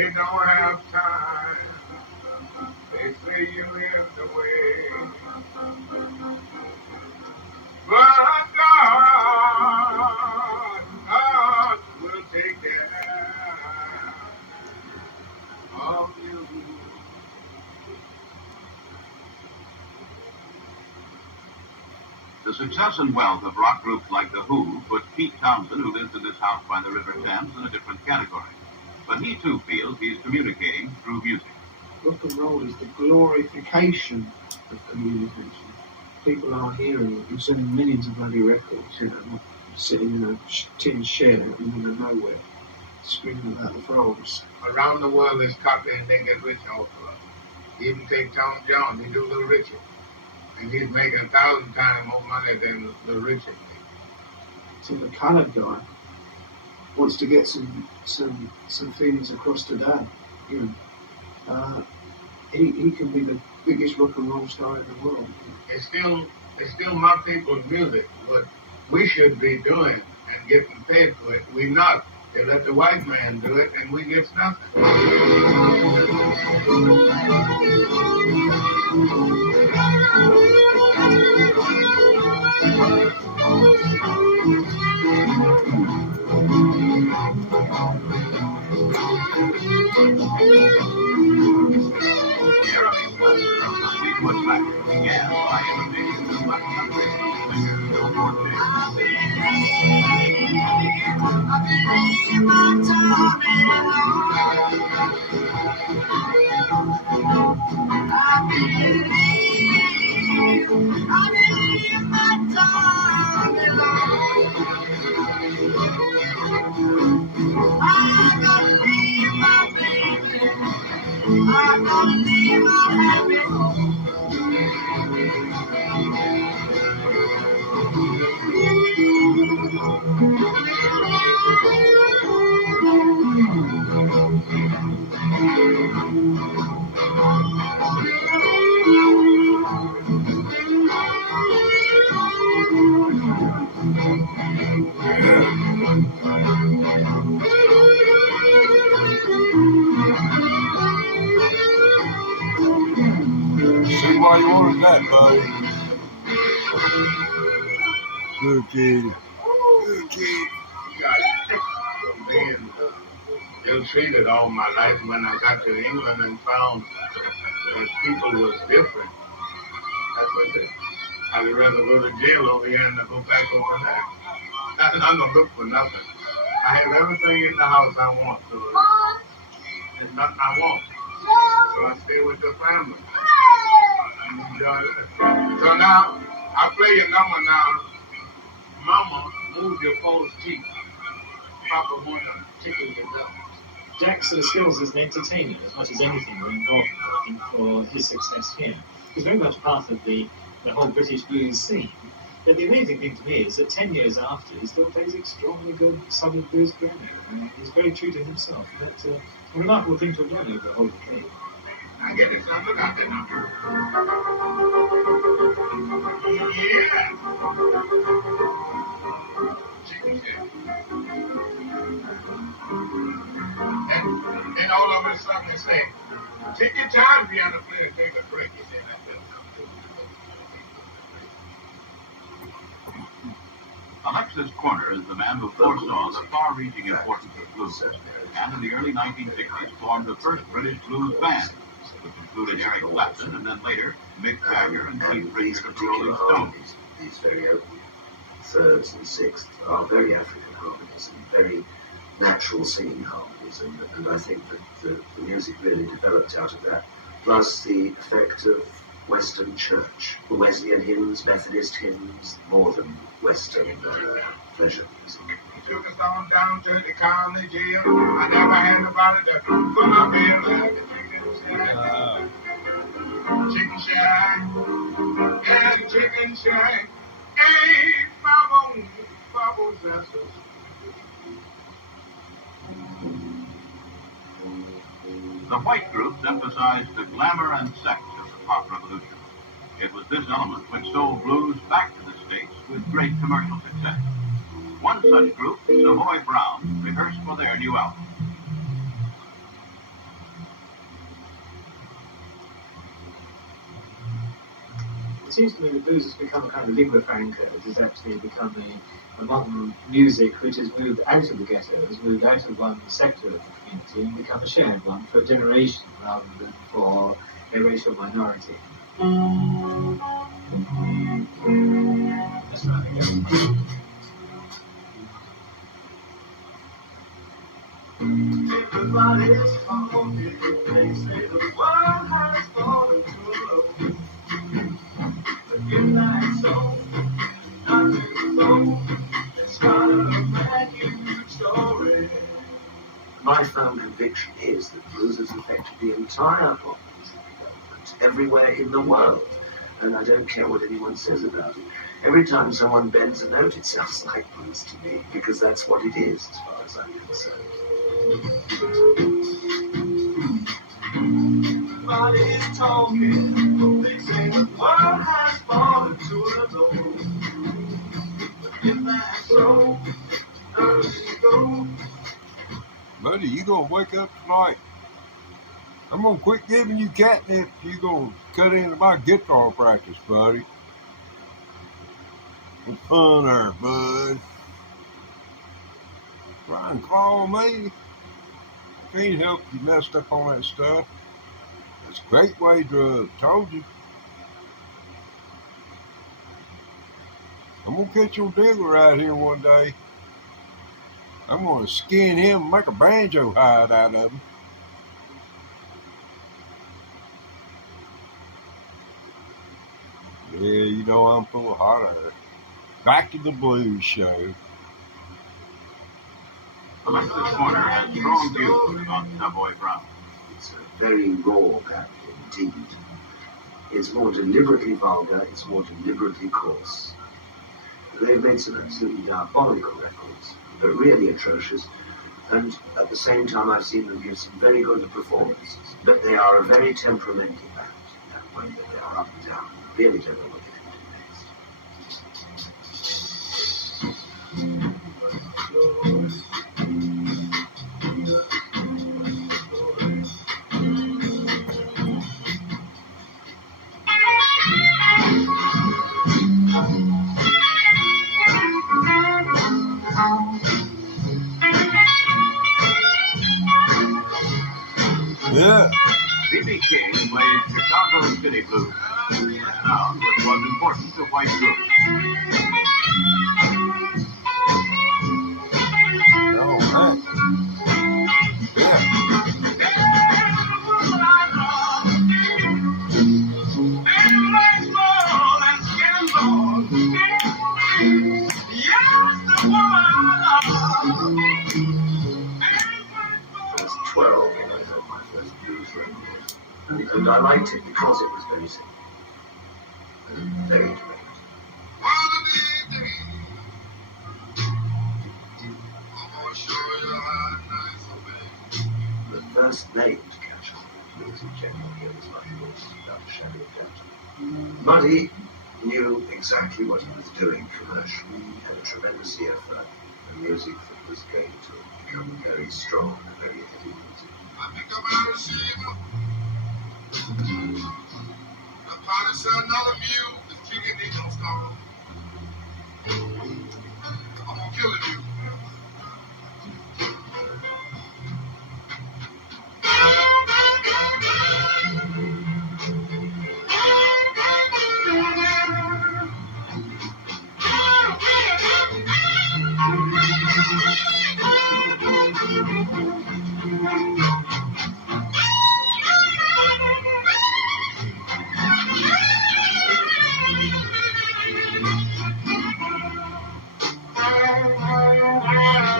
They don't have time. They say you in the way. But God will take care of you. The success and wealth of rock groups like The Who put Pete Townsend, who lives in this house by the River Thames, in a different category. But he too feels he's communicating through music. Rock and roll is the glorification of communication. People are hearing it. You're selling millions of bloody records, sitting in a tin shed in the middle of nowhere, screaming about the frogs. Around the world, there's copy and they get rich off of it. Even take Tom Jones, he do Little Richard. And he's making 1,000 times more money than Little Richard made. So the coloured guy wants to get some feelings across to Dad. He can be the biggest rock and roll star in the world. It's still my people's music. What we should be doing and getting paid for it, we not. They let the white man do it, and we get nothing. Why you ordered that, buddy? Okay. Being ill-treated all my life, when I got to England and found that people was different, that's what it is. I'd rather go to jail over here than to go back over there. I'm not going to look for nothing. I have everything in the house I want, so there's nothing I want. So I stay with the family. So now, I play your number now. Mama, move your false teeth. Papa want to tickle your belt. Jack's skills as an entertainer, as much as anything, were involved for his success here. He's very much part of the whole British blues scene. But the amazing thing to me is that 10 years after, he still plays extremely good southern blues piano. He's very true to himself. That's a remarkable thing to have done over the whole decade. I get it, son. Look out there now. Yeah. Chicken shit. And all of a sudden they say, take your time if you have to play and take a break. You say, Alexis Corner is the man who foresaw the far-reaching importance of blues, and in the early 1960s formed the first British blues band, which included Eric Clapton and then later Mick Jagger and Keith Richards of the Rolling Stones. These very open thirds and sixths are very African harmonies and very natural singing harmonies, and I think that the music really developed out of that, plus the effect of Western church, Wesleyan hymns, Methodist hymns, more than Western pleasure music. He took us on down to the county jail. I never had nobody to put my bill at the chicken shack. Yeah, the chicken shack. Hey, Bubbles, that's us. The white groups emphasized the glamour and sex of the pop revolution. It was this element which sold blues back to the States with great commercial success. One such group, Savoy Brown, rehearsed for their new album. it seems to me the blues has become a kind of lingua franca. It has actually become a modern music which has moved out of the ghetto, has moved out of one sector of the community and become a shared one for a generation rather than for a racial minority. That's right, yeah. Everybody's talking, they say the world has fallen too low. But in that soul, nothing so, it's got a brand new story. My firm conviction is that blues has affected the entire pop music development everywhere in the world. And I don't care what anyone says about it. Every time someone bends a note, it sounds like blues to me, because that's what it is, as far as I'm concerned. Everybody's talking, they say the world has fallen to the low. But if that's so, how does it go? Buddy, you gonna wake up tonight? I'm gonna quit giving you catnip. You gonna cut into my guitar practice, buddy. No fun there, bud. Try and call me. Can't help you messed up on that stuff. It's gateway drug. Told you. I'm gonna catch your digger out here one day. I'm gonna skin him and make a banjo hide out of him. Yeah, you know I'm full of hot air. Back to the blues show. Alexis Corner has strong views about Savoy Brown. It's a very raw band indeed. It's more deliberately vulgar, it's more deliberately coarse. They've made some absolutely diabolical records, but really atrocious, and at the same time I've seen them give some very good performances. But they are a very temperamental band in that way that they are up and down. Really don't know what they can do next. Yeah. B.B. King played Chicago City Blues, a sound which was important to white groups. Oh, man. Yeah. I was 12 when I heard my first blues record, and I liked it because it was very simple and very direct. The first name to catch on with blues in general here was Muddy Waters, without a shadow of doubt. Muddy knew exactly what he was doing commercially. He had a tremendous ear for music that was going to become very strong and very heavy music. I think I'm out of receiver. The pilot said another mule. The chicken ain't gonna stop. I'm gonna kill you.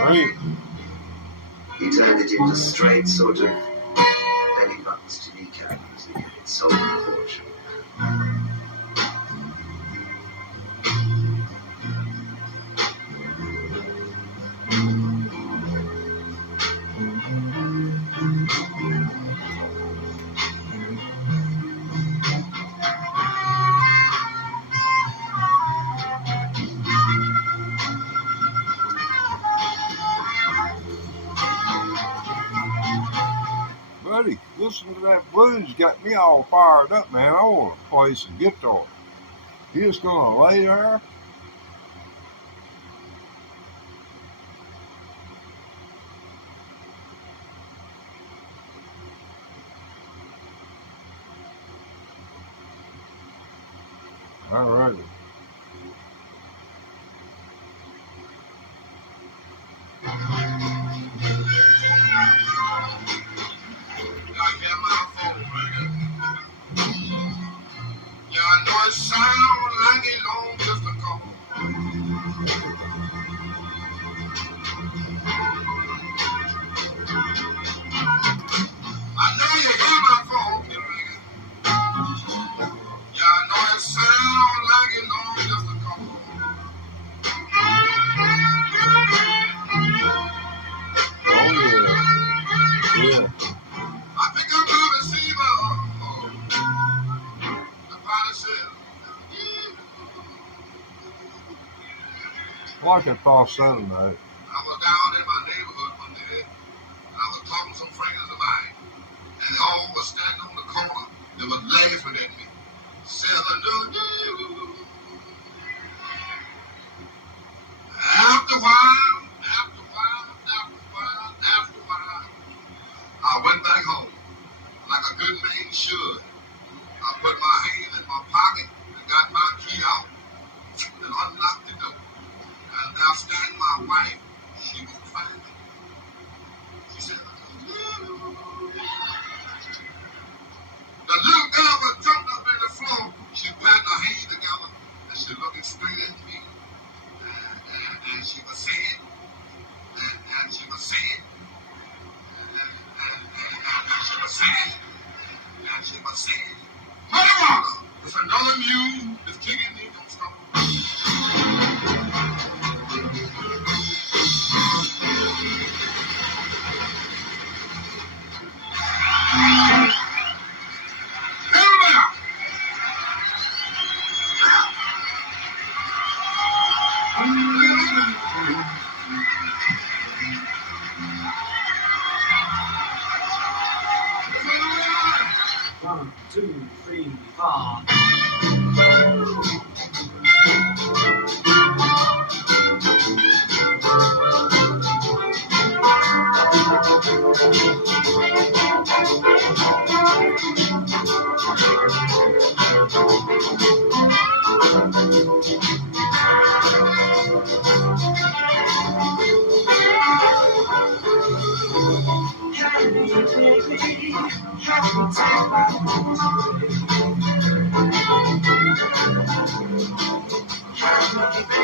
Right. He turned it into straight sort of belly buttons to kneecap music, and it sold a fortune. Buddy, listen to that blues got me all fired up, man. I want to play some guitar. You just gonna lay there? All righty. Yeah, I know it sounds like a long distance call. I know you hear my phone keep ringing. Yeah, I know it sounds like a long distance call. Oh yeah. Yeah. I pick up my receiver. The pilot said, I like that falsetto note. I was down in my neighborhood one day, and I was talking to some friends of mine, and they all was standing on the corner. They was laughing at me. Said, after a while, I went back home, like a good man should. I put my hand in my pocket and got my key out and unlocked the door. And now standing my wife, she was crying. She said, the little girl was jumped up in the floor. She patted her hands together and she looking straight at me. And she was saying, and she was saying, and she was saying, and she was saying, Mother, if another mule is kicking me, don't stop. One, two, three, four.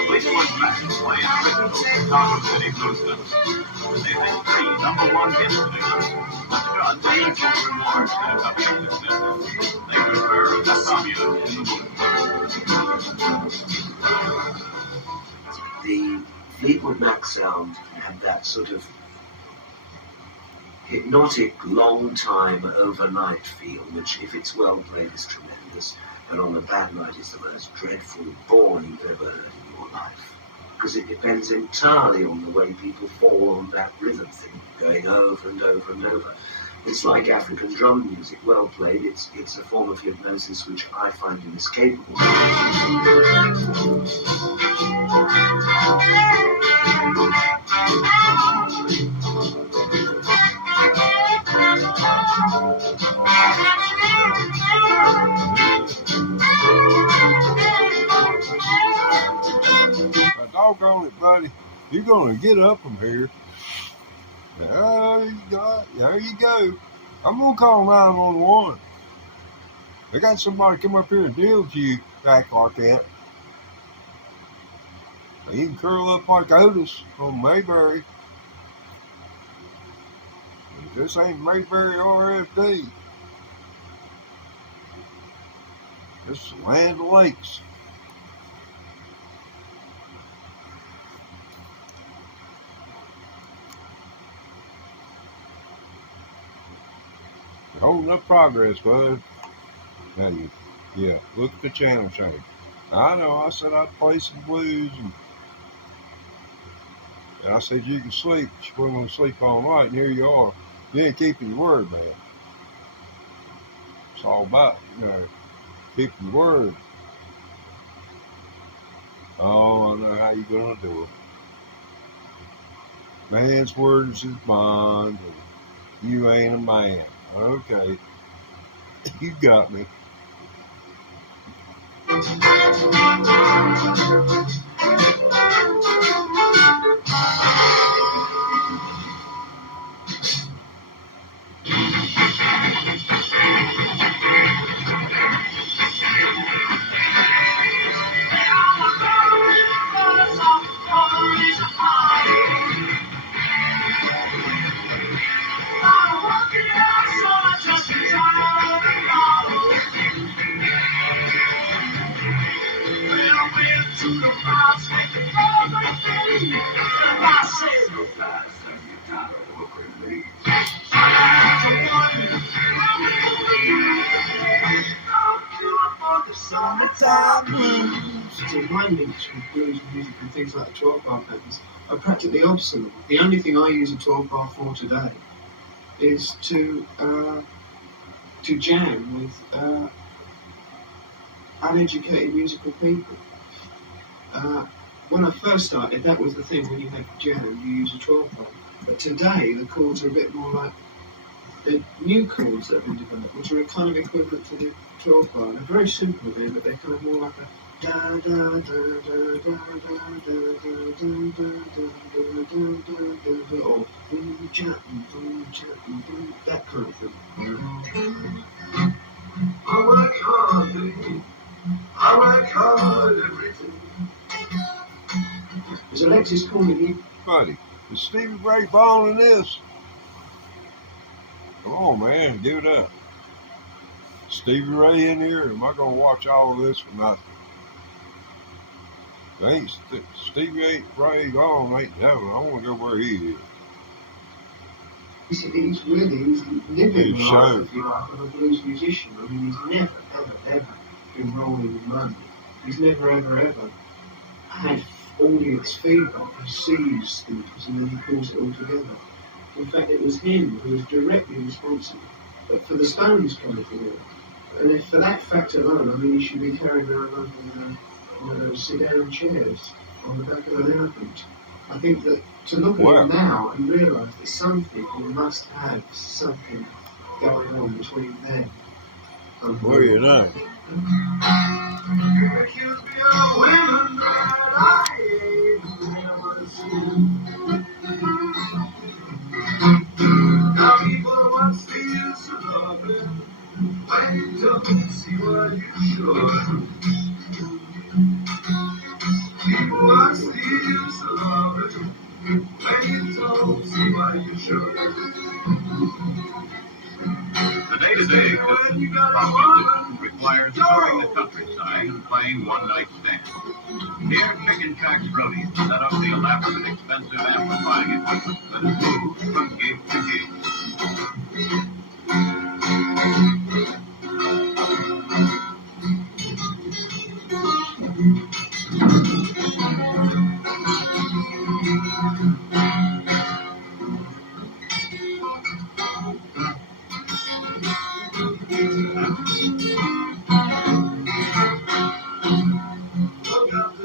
Fleetwood Mac playing original Chicago City blues notes. They had 3 #1 hits today. That's done by their children March and a couple of successes. They prefer Casamia in the woods. The Fleetwood Mac sound had that sort of hypnotic, long time, overnight feel, which, if it's well played, is tremendous. But on a bad night, it's the most dreadful bore you've ever heard in your life. Because it depends entirely on the way people fall on that rhythm thing, going over and over and over. It's like African drum music, well played. It's a form of hypnosis which I find inescapable. Doggone it, buddy. You're gonna get up from here. There you go. I'm gonna call 911. They got somebody come up here and deal with you back like that. You can curl up like Otis on Mayberry. This ain't Mayberry RFD. This is the land of lakes. Holding up progress, bud. Now yeah, look at the channel change. I know, I said I'd play some blues, and I said you can sleep, but you weren't going to sleep all night, and here you are. You ain't keeping your word, man. It's all about, keeping your word. Oh, I know how you gonna do it. Man's words is bond, and you ain't a man. Okay, you got me. So my links with blues music and things like the 12-bar patterns are practically obsolete. The only thing I use a 12-bar for today is to jam with uneducated musical people. When I first started, that was the thing. When you had to jam, you use a 12-bar. But today, the chords are a bit more like the new chords that have been developed, which are kind of equivalent to the 12-bar. They're very simple there, but they're kind of more like a da da da da da da or that kind of thing. I work hard, baby. I work hard every day. Is Alexis calling you? Buddy, is Stevie Ray following this? Come on, man, give it up. Stevie Ray in here? Am I going to watch all of this for nothing? Stevie Ray gone, ain't heaven. I want to go where he is. He's living the life, if you like, of a blues musician. I mean, he's never, ever been rolling in money. He's never, ever had audience feedback. He sees things and then he pulls it all together. In fact, it was him who was directly responsible for the Stones coming together. And if for that fact alone, I mean, he should be carrying around with those sit-down chairs on the back of an elephant. I think that to look at him now and realise that some people must have something going on between them. What do you know? You accuse me of women that I ain't never seen. Now people want steals to love it when you don't see what you should. People want steals to love it when you don't see what you should. The day-to-day existence of prostitution requires touring the countryside and playing one-night stands. Here, Chicken Shack's roadies set up the elaborate and expensive amplifying equipment that is moved from gig to